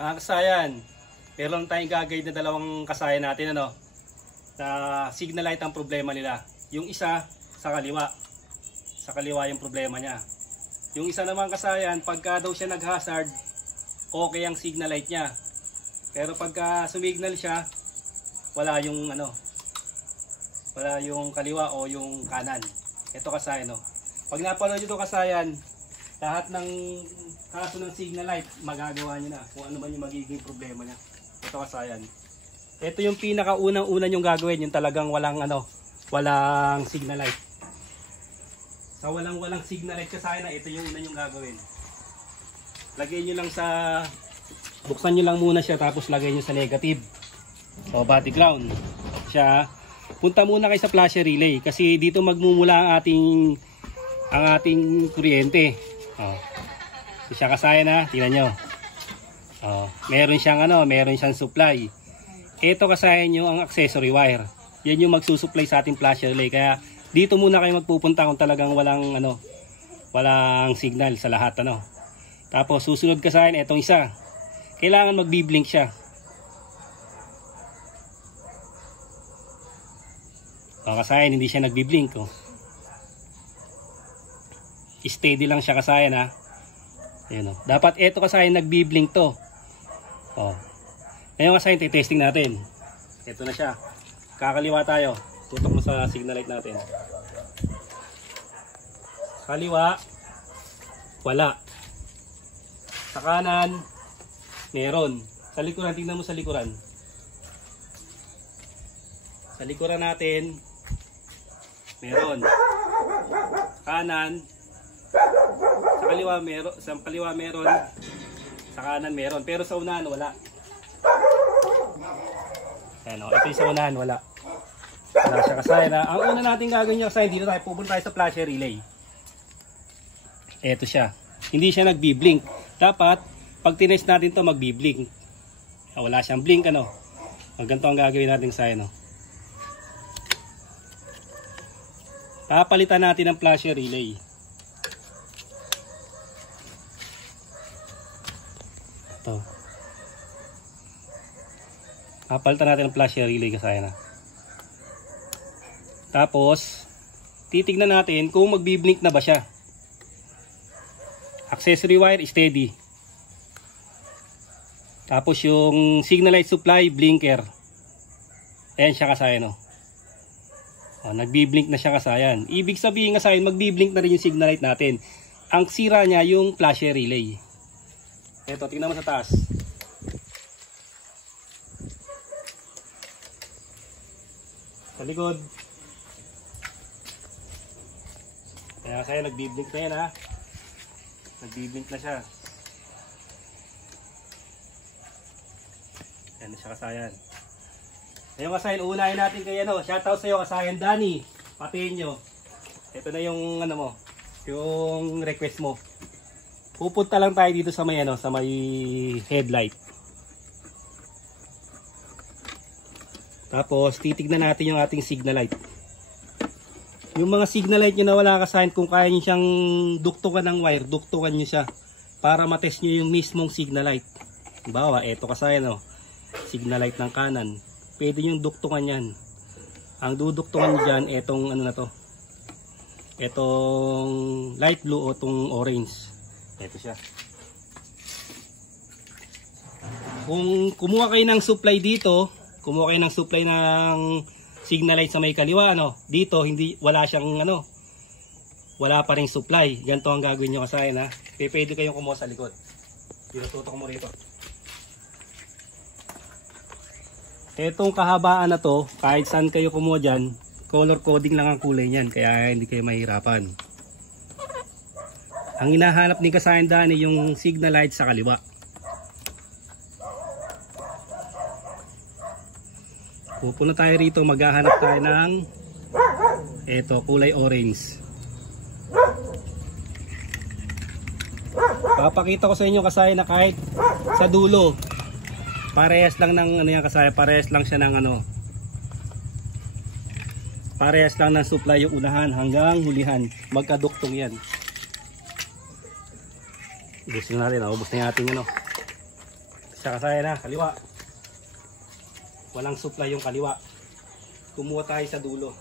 Kasayan, meron tayong gagawin na dalawang kasayan natin ano, na signal light ang problema nila. Yung isa sa kaliwa yung problema niya. Yung isa naman kasayan, pagka daw siya nag-hazard, okay ang signal light niya. Pero pagka sumignal siya, wala yung ano, wala yung kaliwa o yung kanan. Ito kasayan no. Pag napanood nyo ito kasayan, lahat ng kaso ng signal light, magagawa nyo na kung ano man yung magiging problema niya. Ito kasayan. Ito yung pinakaunang-una yung gagawin, yung talagang walang ano, walang signal light. Sa walang signal light kasayan na, ito yung una yung gagawin. Lagay nyo lang sa, buksan nyo lang muna siya tapos lagay nyo sa negative. So battery ground siya. Punta muna kayo sa flasher relay kasi dito magmumula ang ating kuryente. Siya kasayan na, tingnan nyo. Meron siyang supply. Ito kasayan nyo ang accessory wire. Yan yung magsusupply sa ating flasher relay. Kaya dito muna kayo magpupunta kung talagang walang signal sa lahat ano. Tapos susunod kasayan etong isa. Kailangan magbi-blink siya. Kasayan hindi siya nagbi-blink steady lang siya kasayan ha. Ayun, dapat ito kasayan nagbi-blink to. Ngayon kasayan testing natin. Ito na siya. Kakaliwa tayo. Tutok mo sa signal light natin. Kaliwa, wala. Sa kanan, meron. Sa likuran, tingnan mo sa likuran. Sa likuran natin, meron. Kanan, sa kaliwa meron, sa kanan meron, pero sa unahan wala. Ayan, ito yung sa unahan wala. Wala siya kasayan. Ang una natin gagawin yung kasayan, dito tayo pupunta tayo sa flasher relay. Ito siya. Hindi siya nagbi-blink. Dapat pag tinest natin to magbi-blink. Wala siyang blink ano. Ganito ang gagawin natin kasayan Papalitan natin ang flasher relay. Ito. Papalitan natin ang flasher relay kasayan Tapos titignan natin kung magbi-blink na ba siya. Accessory wire steady. Tapos yung signal light supply blinker. Ayan siya kasayan nagbi-blink na siya kasayan. Ibig sabihin kasayan magbi-blink na rin yung signal light natin. Ang sira niya yung flasher relay. Ito, tingnan mo sa taas. Sa likod. Kaya kasayan nagbi-blink na yan ha. Nagbi-blink na siya. Yan na siya kasayan. Ngayon kasayan, unahin natin kay shoutout sa iyo kasayan Danny. Patiin nyo. Ito na yung yung request mo. Pupunta lang tayo dito sa may sa may headlight. Tapos titignan natin yung ating signal light. Yung mga signal light nyo na wala kasayan, kung kaya nyo siyang duktungan ng wire, duktungan nyo siya para matest nyo yung mismong signal light. Halimbawa, eto kasayan signal light ng kanan. Pwede nyo duktungan yan. Ang duduktungan nyo dyan, etong etong light blue o itong orange. Ito siya. Kung kumuha kayo ng supply dito, kumuha kayo ng supply ng signal light sa may kaliwa dito wala siyang wala pa ring supply. Ganito ang gagawin niyo kasayan Pwede kayong kumuha sa likod. Tinututok mo rito. Etong kahabaan na to, kahit saan kayo kumuha diyan, color coding lang ang kulay niyan kaya hindi kayo mahirapan. Ang hinahanap ni kasayan Danny yung signal light sa kaliwa. Pupunta tayo rito, maghahanap tayo ng kulay orange. Papakita ko sa inyo kasayan na kahit sa dulo, parehas lang ng kasayan, parehas lang siya ng parehas lang ng supply yung unahan hanggang hulihan. Magkaduktong yan. Ubusin natin, ubus na natin Sa kasaya na, kaliwa. Walang supply yung kaliwa. Kumuha tayo sa dulo.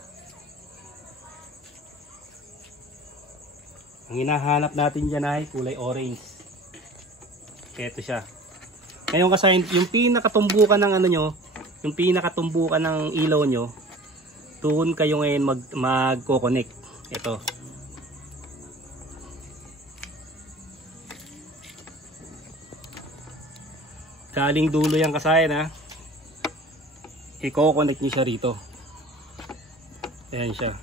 Ang hinahanap natin dyan ay kulay orange. Ito siya. Ngayon kasi yung pinakatumbukan ng ano nyo, yung pinakatumbukan ng ilaw nyo, doon kayo ngayon magko-connect. Ito. Galing dulo yung kasayan ha. I-connect nyo siya rito. Ayan siya.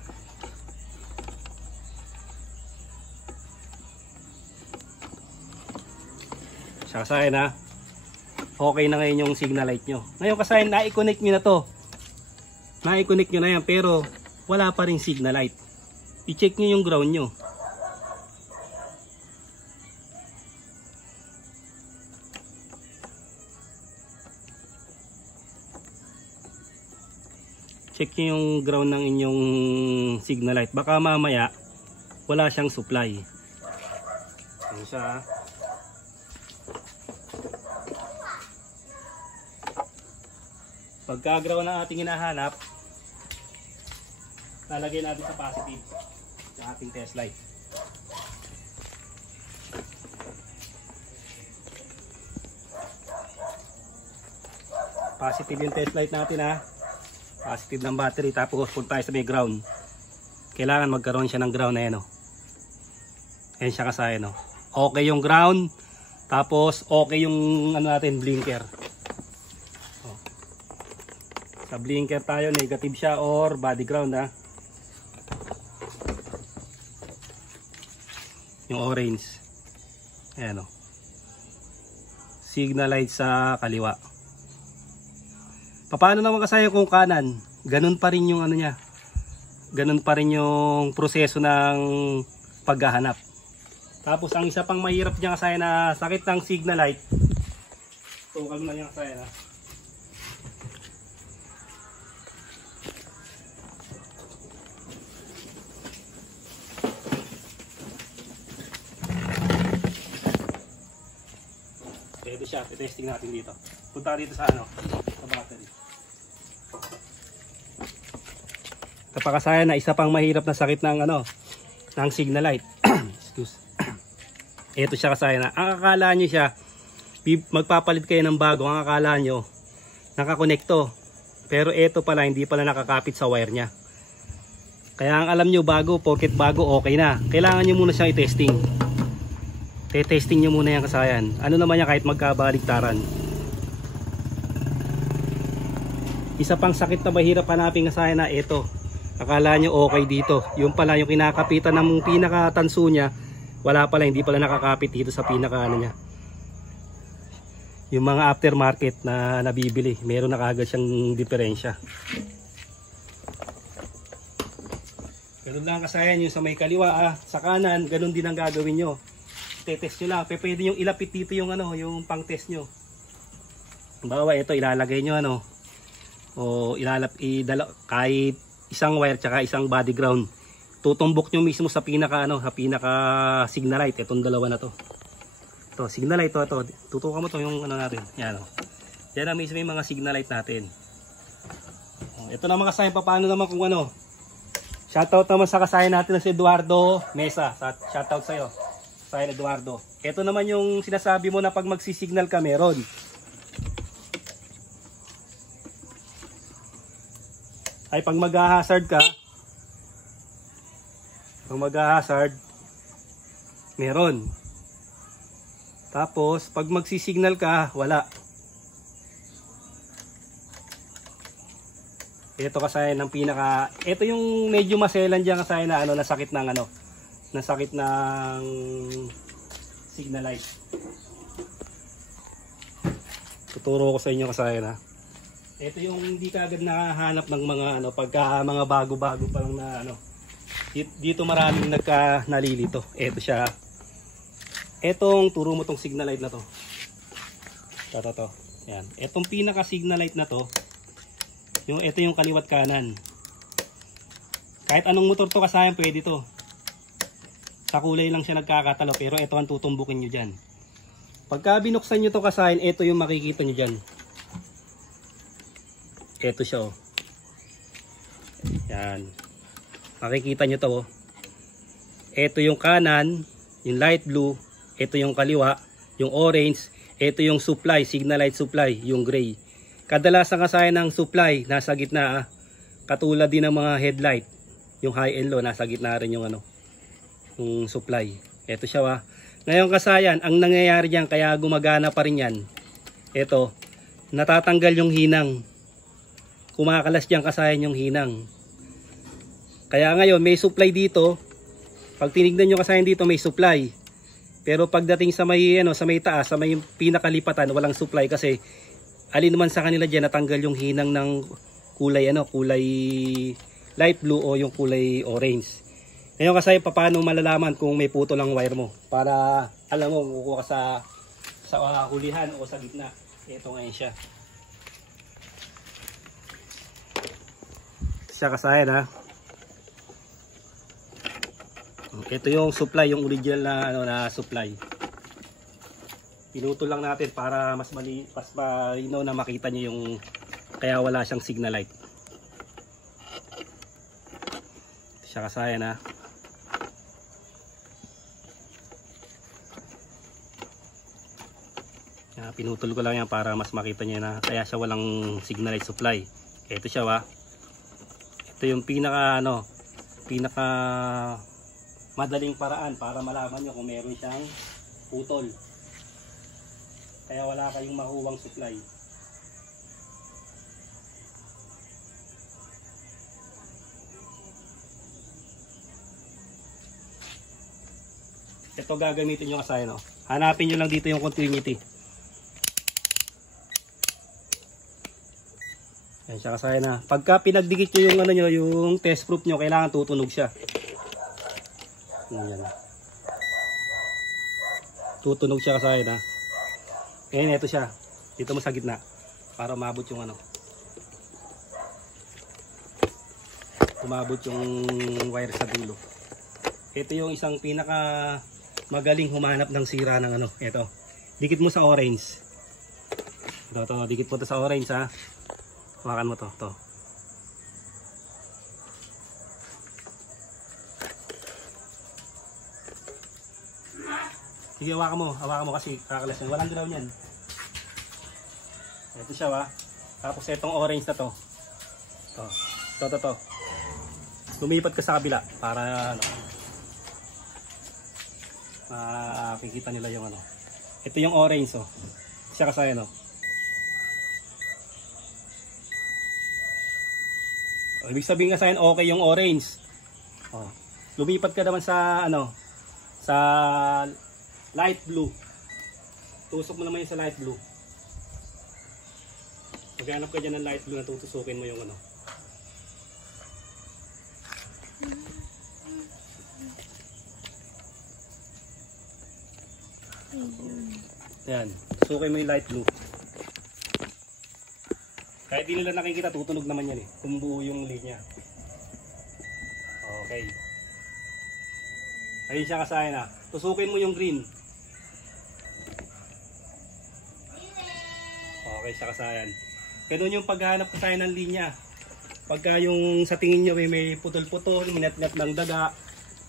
Kasayan ha. Okay na ngayon yung signal light nyo. Ngayon kasayan, na-connect nyo na to. Na-connect nyo na yan, pero wala pa rin signal light. I-check nyo yung ground nyo. Check nyo yung ground ng inyong signal light. Baka mamaya wala siyang supply. Ayan siya ha. Pagka-ground na ating hinahanap, lalagay natin sa positive sa ating test light. Positive yung test light natin ha. Positive ng battery. Tapos punta tayo sa may ground. Kailangan magkaroon siya ng ground na yan. Ayan siya kasaya. Okay yung ground. Tapos okay yung ano natin, blinker. Sa blinker tayo, negative siya or body ground ha. Yung orange. Ayan o. Signal light sa kaliwa. Paano naman kasaya kung kanan? Ganun pa rin yung ano niya. Ganun pa rin yung proseso ng paghahanap. Tapos ang isa pang mahirap niya kasaya na sakit ng signal light. Tukal mo na niya kasaya na. Pwede siya, i-testing natin dito. Punta dito sa ano, sa battery. Kapag kasaya na isa pang mahirap na sakit ng ano, ng signal light. Excuse. Ito siya kasaya na. Ang akala nyo siya, magpapalit kayo ng bago, ang akala nyo, nakakonekto. Pero ito pala, hindi pala nakakapit sa wire nya. Kaya ang alam nyo bago, porket bago, okay na. Kailangan nyo muna siyang i-testing. Testing nyo muna yung kasayan. Ano naman yan kahit magkabaligtaran. Isa pang sakit na mahirap hanapin kasayan na ito. Akala nyo okay dito. Yung pala yung kinakapitan ng pinakatanso nya, wala pala, hindi pala nakakapit dito sa pinaka ano nya. Yung mga aftermarket na nabibili, meron na kagad siyang diferensya. Ganun lang kasayan yung sa may kaliwa sa kanan, ganun din ang gagawin nyo. Test nyo lang. Pwede yung ilapit dito yung ano, yung pang test nyo. Bawa ito ilalagay nyo ano. O kahit isang wire tsaka isang body ground. Tutumbok nyo mismo sa pinaka ano, sa pinaka signal light. Itong dalawa na to. Ito, signal light to. Tutukan mo to yung ano natin. Yan o. Yan na mismo yung mga signal light natin. Ito naman kasayan pa paano naman kung ano. Shoutout naman sa kasayan natin na si Eduardo Mesa. Shoutout sa'yo. Kasayan Eduardo. Ito naman yung sinasabi mo na pag magsisignal ka meron. Ay pag mag-hazard ka, meron. Tapos pag magsisignal ka, wala. Ito kasayan ng pinaka, ito yung medyo maselan diyan kasayan na ano, nasakit ng ano, nasakit ng signal light. Tuturo ko sa inyo kasayan ha. Ito yung hindi kaagad nakahanap ng mga ano, pagka mga bago-bago pa lang na ano. Dito maraming nalilito. Ito siya. Etong turo mo tong signal light na to. To. Yan. Etong pinaka signal light na to. Ito yung kaliwat kanan. Kahit anong motor to kasayan pwede to. Sa kulay lang siya nagkakatalo pero ito ang tutumbukin nyo dyan. Pagka binuksan nyo to kasayan, ito yung makikita nyo dyan. Ito siya oh. Yan. Makikita nyo to oh. Ito yung kanan, yung light blue. Ito yung kaliwa, yung orange. Ito yung supply, signal light supply, yung gray. Kadalasan kasayan ng supply, nasa gitna ah. Katulad din ng mga headlight. Yung high and low, nasa gitna rin yung ano, yung supply. Ito siya ah. Ngayon kasayan, ang nangyayari diyan kaya gumagana pa rin yan. Ito, natatanggal yung hinang. Kumakalas diyan kasayan yung hinang. Kaya ngayon may supply dito. Pag tinignan nyo kasayan dito may supply. Pero pagdating sa may ano, sa may taas, sa may pinakalipatan, walang supply kasi alin naman sa kanila diyan natanggal yung hinang ng kulay ano, kulay light blue o yung kulay orange. Ngayon kasi paano malalaman kung may puto lang wire mo para alam mo kukuha ka sa hulihan o sa gitna. Ito ngayon siya. Siya kasayan ha. Ito yung supply, yung original na ano na supply. Pinutol lang natin para mas malinaw na makita niyo yung kaya wala siyang signal light. Siya kasayan ha. Pinutol ko lang yan para mas makita niyo na kaya siya walang signal light supply. Ito siya wa. Ito yung pinaka madaling paraan para malaman nyo kung meron siyang putol. Kaya wala kayong mahuwang supply. Ito gagamitin nyo kasayan no. Hanapin nyo lang dito yung continuity. Yan siya kasayan na. Pagka pinagdikit nyo yung ano nyo, yung test proof nyo, kailangan tutunog siya. Yan. Tutunog siya kasayan ha. Ayan, ito siya. Dito mo sa gitna. Para umabot yung ano. Umabot yung wire sa dulo. Ito yung isang pinaka magaling humanap ng sira ng ano. Ito. Dikit mo sa orange. Ito. Dikit mo to sa orange ha. Hawakan mo to. Sige, hawakan mo kasi kakalas yan. Walang ground yan. Ito siya wa. Tapos itong orange na to. To. Lumipat ka sa kabila para ano. Makikita nila yung ano. Ito yung orange oh. Siya kasayan oh. Ibig sabihin kasayan okay yung orange. Oh. Lumipat ka naman sa ano, sa light blue. Tusok mo naman yung sa light blue. Maghanap ka dyan ng light blue na tutusukin mo yung ano. Yan. Tusukin mo yung light blue. Kahit di nila nakikita, tutunog naman yan eh. Kung buo yung linya. Okay. Ayun siya kasayan na. Tusukin mo yung green. Okay siya kasayan. Ganun yung paghahanap kasayan ng linya. Pagka yung sa tingin nyo may putol-putol, minat-nat ng daga.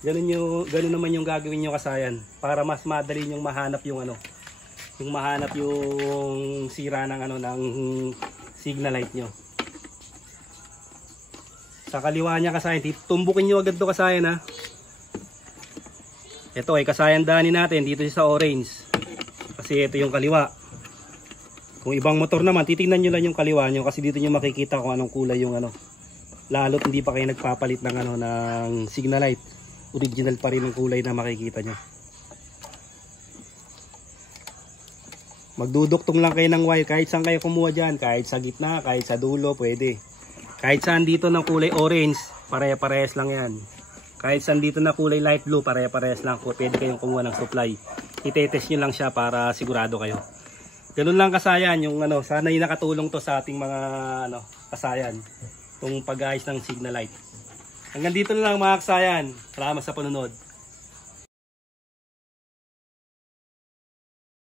Ganun naman yung gagawin nyo kasayan. Para mas madali yung mahanap yung ano. Yung mahanap yung sira ng ano ng signal light nyo. Sa kaliwa niya kasayan, tumbukin nyo agad to kasayan ha. Ito ay kasayan daanin natin dito sa orange. Kasi ito yung kaliwa. Kung ibang motor naman, titingnan nyo lang yung kaliwa nyo kasi dito nyo makikita kung anong kulay yung ano. Lalo't hindi pa kayo nagpapalit ng ano ng signal light. Original pa rin ang kulay na makikita nyo. Magduduktong lang kayo ng wire kahit saan kayo kumuha dyan. Kahit sa gitna, kahit sa dulo, pwede. Kahit saan dito ng kulay orange, pare-parehas lang yan. Kahit saan dito na kulay light blue, pare-parehas lang. Pwede kayong kumuha ng supply. Itetest nyo lang siya para sigurado kayo. Ganun lang kasayan. Yung, ano, sana yung nakatulong to sa ating mga ano, kasayan. Itong pag-ayos ng signal light. Hanggang dito na lang mga kasayan. Salamat sa panunod.